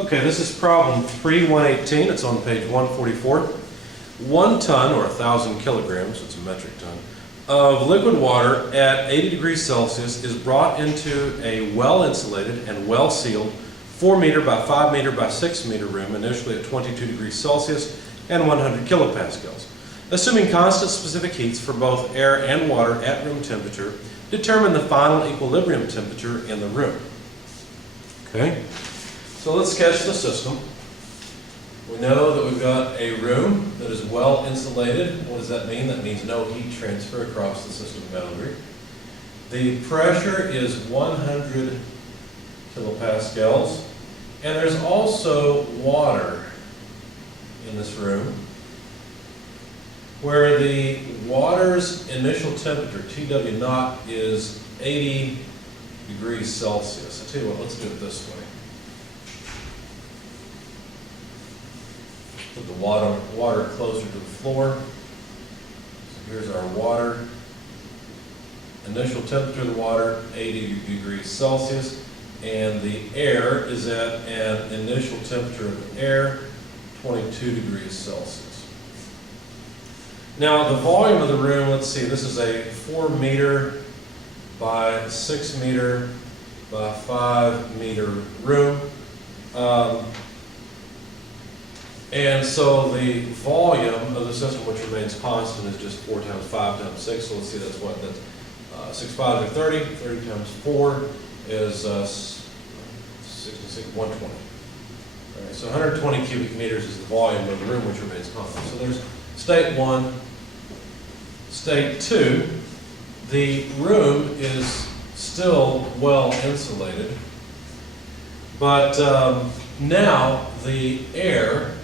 Okay, this is problem 3.118. It's on page 144. 1 ton, or 1,000 kilograms, it's a metric ton, of liquid water at 80 degrees Celsius is brought into a well-insulated and well-sealed 4 meter by 5 meter by 6 meter room, initially at 22 degrees Celsius and 100 kilopascals. Assuming constant specific heats for both air and water at room temperature, determine the final equilibrium temperature in the room. Okay, so let's sketch the system. We know that we've got a room that is well insulated. What does that mean? That means no heat transfer across the system boundary. The pressure is 100 kilopascals, and there's also water in this room, where the water's initial temperature, TW naught, is 80 degrees Celsius. I tell you what, let's do it this way. Put the water closer to the floor. So here's our water. Initial temperature of the water, 80 degrees Celsius. And the air is at an initial temperature of the air, 22 degrees Celsius. Now the volume of the room, let's see, this is a 4 meter by 6 meter by 5 meter room. And so the volume of the system, which remains constant, is just 4 times 5 times 6. So let's see, that's what? That's 6 5 is 30. 30 times 4 is 66, 120. All right, so 120 cubic meters is the volume of the room, which remains constant. So there's state 1. State 2, the room is still well insulated, but now the air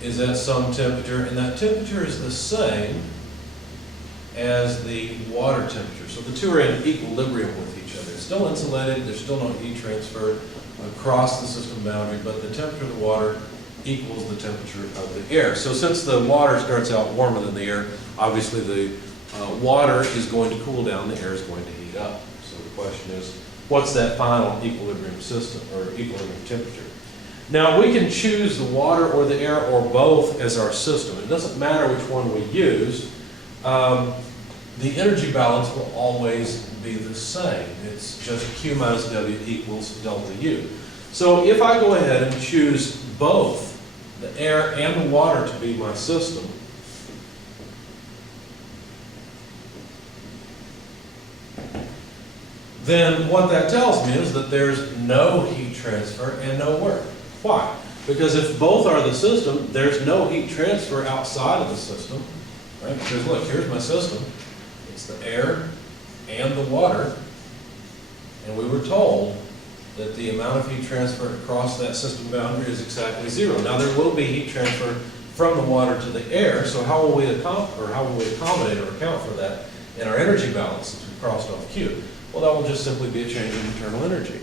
is at some temperature, and that temperature is the same as the water temperature. So the two are in equilibrium with each other. It's still insulated, there's still no heat transfer across the system boundary, but the temperature of the water equals the temperature of the air. So since the water starts out warmer than the air, obviously the water is going to cool down, the air is going to heat up. So the question is, what's that final equilibrium system, or equilibrium temperature? Now we can choose the water or the air or both as our system. It doesn't matter which one we use. The energy balance will always be the same. It's just Q minus W equals delta U. So if I go ahead and choose both the air and the water to be my system, then what that tells me is that there's no heat transfer and no work. Why? Because if both are the system, there's no heat transfer outside of the system. Right? Because look, here's my system. It's the air and the water. And we were told that the amount of heat transfer across that system boundary is exactly 0. Now there will be heat transfer from the water to the air, so how will we accommodate or account for that in our energy balance since we crossed off Q? Well, that will just simply be a change in internal energy.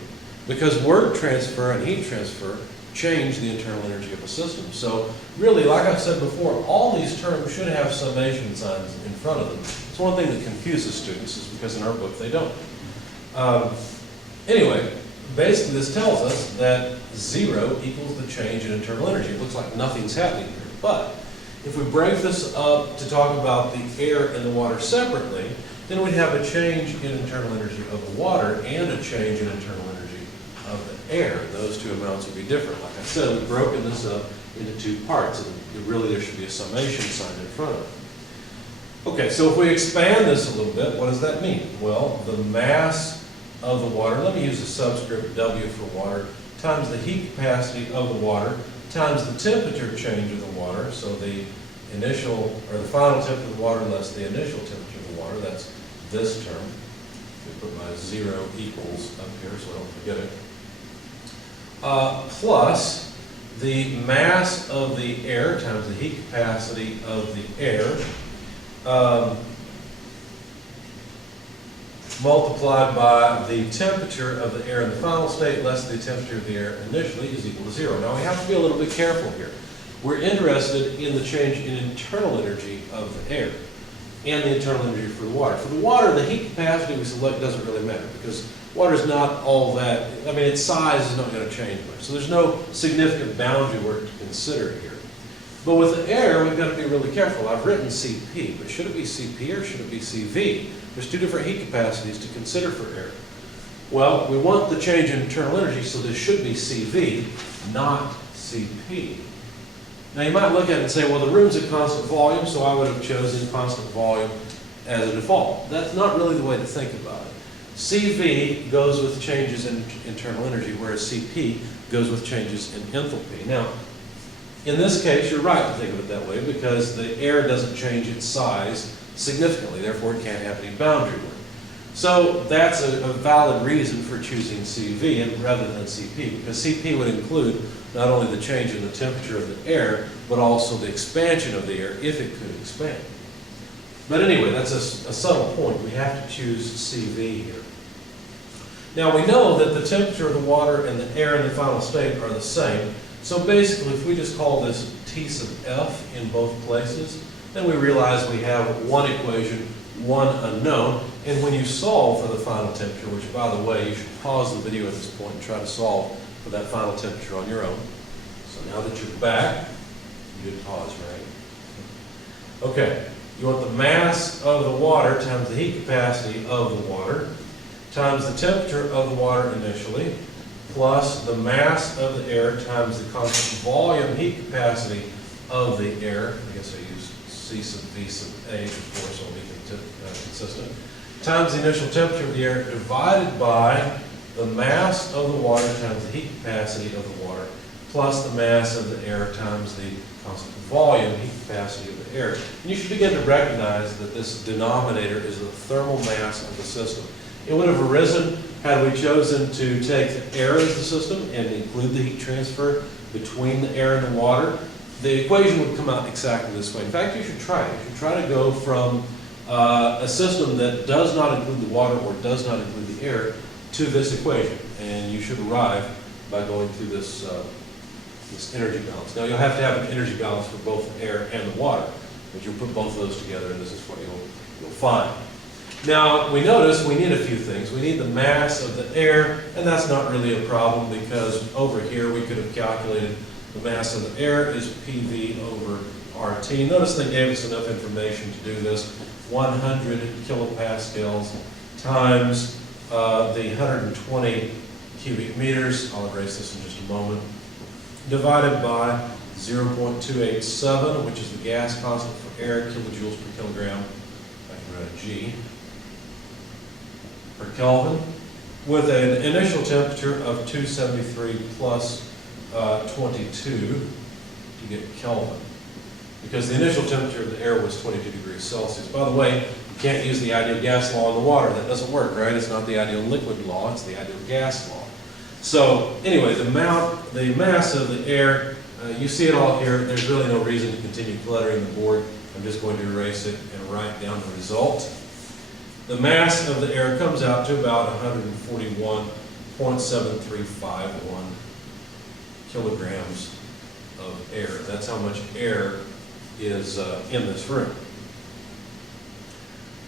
Because work transfer and heat transfer change the internal energy of a system. So really, like I said before, all these terms should have summation signs in front of them. It's one thing that confuses students, is because in our book they don't. Anyway, basically this tells us that 0 equals the change in internal energy. It looks like nothing's happening here. But if we break this up to talk about the air and the water separately, then we'd have a change in internal energy of the water and a change in internal energy of the air. Those two amounts would be different. Like I said, we've broken this up into 2 parts, and really there should be a summation sign in front of it. Okay, so if we expand this a little bit, what does that mean? Well, the mass of the water, let me use the subscript W for water, times the heat capacity of the water, times the temperature change of the water, so the initial, or the final temperature of the water less the initial temperature of the water, that's this term. We put my 0 equals up here so I don't forget it. Plus the mass of the air times the heat capacity of the air, multiplied by the temperature of the air in the final state less the temperature of the air initially is equal to 0. Now we have to be a little bit careful here. We're interested in the change in internal energy of the air and the internal energy for the water. For the water, the heat capacity we select doesn't really matter, because Water's not all that, I mean, its size is not going to change much. So there's no significant boundary work to consider here. But with the air, we've got to be really careful. I've written CP, but should it be CP or should it be CV? There's two different heat capacities to consider for air. Well, we want the change in internal energy, so this should be CV, not CP. Now you might look at it and say, well, the room's at constant volume, so I would have chosen constant volume as a default. That's not really the way to think about it. CV goes with changes in internal energy, whereas CP goes with changes in enthalpy. Now, in this case, you're right to think of it that way because the air doesn't change its size significantly, therefore it can't have any boundary work. So that's a valid reason for choosing CV and rather than CP, because CP would include not only the change in the temperature of the air, but also the expansion of the air if it could expand. But anyway, that's a subtle point. We have to choose CV here. Now we know that the temperature of the water and the air in the final state are the same. So basically, if we just call this T sub F in both places, then we realize we have one equation, one unknown. And when you solve for the final temperature, which by the way, you should pause the video at this point and try to solve for that final temperature on your own. So now that you're back, you did pause, right? Okay. You want the mass of the water times the heat capacity of the water times the temperature of the water initially plus the mass of the air times the constant volume heat capacity of the air. I guess I used C sub V sub A before, so it'll be consistent. Times the initial temperature of the air divided by the mass of the water times the heat capacity of the water plus the mass of the air times the constant volume heat capacity of the air. And you should begin to recognize that this denominator is the thermal mass of the system. It would have arisen had we chosen to take the air as the system and include the heat transfer between the air and the water. The equation would come out exactly this way. In fact, you should try it. You should try to go from a system that does not include the water or does not include the air to this equation. And you should arrive by going through this energy balance. Now you'll have to have an energy balance for both the air and the water, but you'll put both of those together and this is what you'll find. Now we notice we need a few things. We need the mass of the air, and that's not really a problem because over here we could have calculated the mass of the air is PV over RT. Notice they gave us enough information to do this. 100 kilopascals times the 120 cubic meters. I'll erase this in just a moment. Divided by 0.287, which is the gas constant for air, kilojoules per kilogram. I can write a G per Kelvin, with an initial temperature of 273 plus 22 to get Kelvin. Because the initial temperature of the air was 22 degrees Celsius. By the way, you can't use the ideal gas law in the water. That doesn't work, right? It's not the ideal liquid law, it's the ideal gas law. So anyway, the mass of the air, you see it all here. There's really no reason to continue cluttering the board. I'm just going to erase it and write down the result. The mass of the air comes out to about 141.7351 kilograms of air. That's how much air is in this room.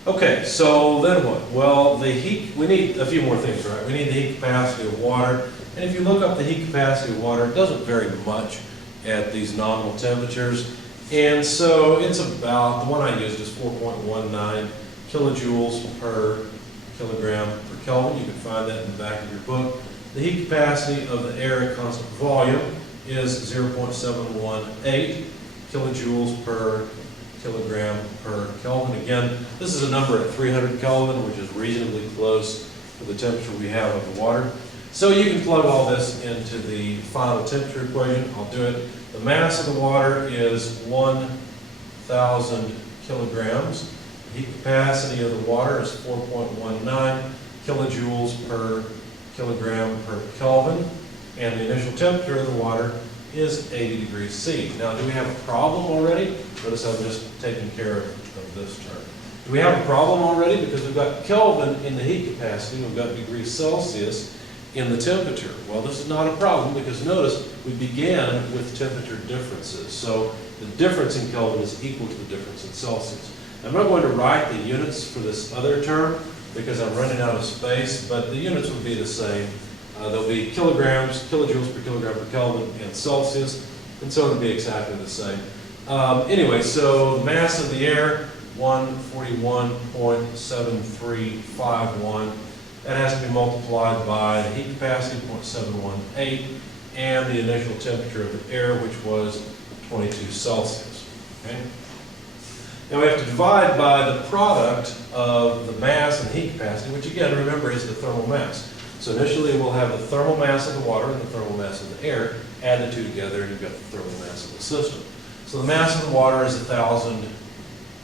Okay, so then what? Well, the heat, we need a few more things, right? We need the heat capacity of water. And if you look up the heat capacity of water, it doesn't vary much at these nominal temperatures. And so it's about, the one I used is 4.19 kilojoules per kilogram per Kelvin. You can find that in the back of your book. The heat capacity of the air at constant volume is 0.718 kilojoules per kilogram per Kelvin. Again, this is a number at 300 Kelvin, which is reasonably close to the temperature we have of the water. So you can plug all this into the final temperature equation. I'll do it. The mass of the water is 1,000 kilograms. The heat capacity of the water is 4.19 kilojoules per kilogram per Kelvin. And the initial temperature of the water is 80 degrees C. Now, do we have a problem already? Notice I'm just taking care of this term. Do we have a problem already? Because we've got Kelvin in the heat capacity, we've got degrees Celsius in the temperature. Well, this is not a problem because notice we began with temperature differences. So the difference in Kelvin is equal to the difference in Celsius. I'm not going to write the units for this other term. because I'm running out of space, but the units will be the same. There'll be kilograms, kilojoules per kilogram per Kelvin, and Celsius, and so it'll be exactly the same. Anyway, so the mass of the air, 141.7351. That has to be multiplied by the heat capacity, 0.718, and the initial temperature of the air, which was 22 Celsius. Okay? Now we have to divide by the product of the mass and heat capacity, which again, remember, is the thermal mass. So initially we'll have the thermal mass of the water and the thermal mass of the air. Add the two together and you've got the thermal mass of the system. So the mass of the water is 1,000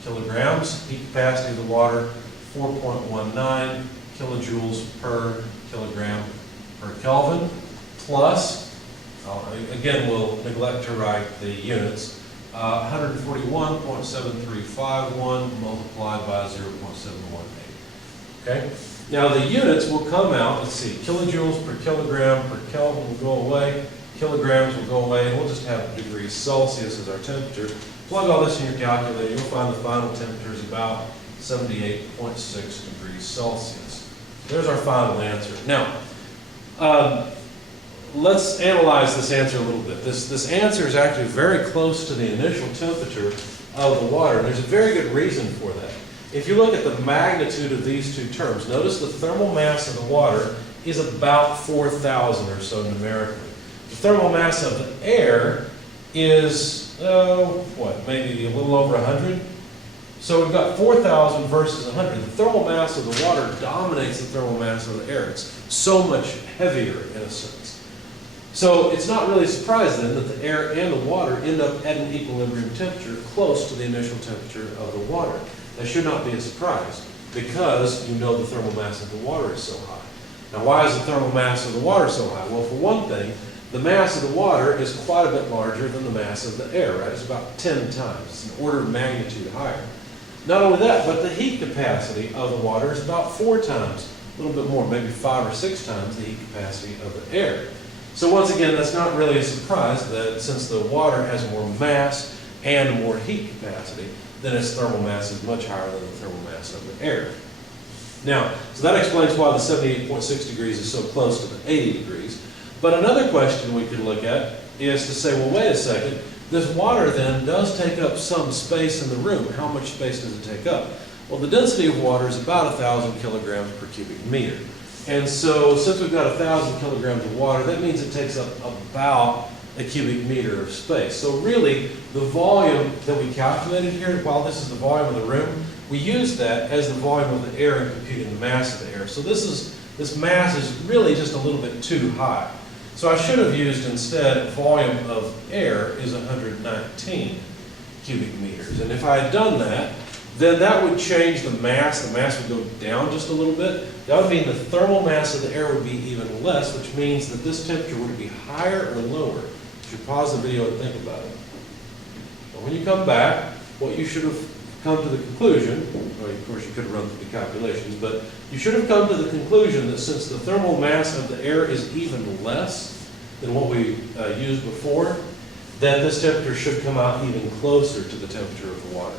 kilograms. Heat capacity of the water, 4.19 kilojoules per kilogram per Kelvin, plus, again, we'll neglect to write the units, 141.7351 multiplied by 0.718. Okay? Now the units will come out, let's see, kilojoules per kilogram per Kelvin will go away, kilograms will go away, and we'll just have degrees Celsius as our temperature. Plug all this in your calculator, you'll find the final temperature is about 78.6 degrees Celsius. There's our final answer. Now, let's analyze this answer a little bit. This answer is actually very close to the initial temperature of the water, and there's a very good reason for that. If you look at the magnitude of these two terms, notice the thermal mass of the water is about 4,000 or so numerically. The thermal mass of the air is, maybe a little over 100? So we've got 4,000 versus 100. The thermal mass of the water dominates the thermal mass of the air. It's so much heavier in a sense. So it's not really surprising then that the air and the water end up at an equilibrium temperature close to the initial temperature of the water. That should not be a surprise because you know the thermal mass of the water is so high. Now why is the thermal mass of the water so high? Well, for one thing, the mass of the water is quite a bit larger than the mass of the air, right? It's about 10 times. It's an order of magnitude higher. Not only that, but the heat capacity of the water is about 4 times, a little bit more, maybe 5 or 6 times the heat capacity of the air. So once again, that's not really a surprise that since the water has more mass and more heat capacity, then its thermal mass is much higher than the thermal mass of the air. Now, so that explains why the 78.6 degrees is so close to the 80 degrees. But another question we could look at is to say, well, wait a second, this water then does take up some space in the room. How much space does it take up? Well, the density of water is about 1,000 kilograms per cubic meter. And so since we've got 1,000 kilograms of water, that means it takes up about a cubic meter of space. So really, the volume that we calculated here, while this is the volume of the room, we use that as the volume of the air in computing the mass of the air. So this mass is really just a little bit too high. So I should have used instead volume of air is 119 cubic meters. And if I had done that, then that would change the mass. The mass would go down just a little bit. That would mean the thermal mass of the air would be even less, which means that this temperature would be higher or lower. You should pause the video and think about it. But when you come back, what you should have come to the conclusion, well, of course you could have run through the calculations, but you should have come to the conclusion that since the thermal mass of the air is even less than what we used before, that this temperature should come out even closer to the temperature of the water.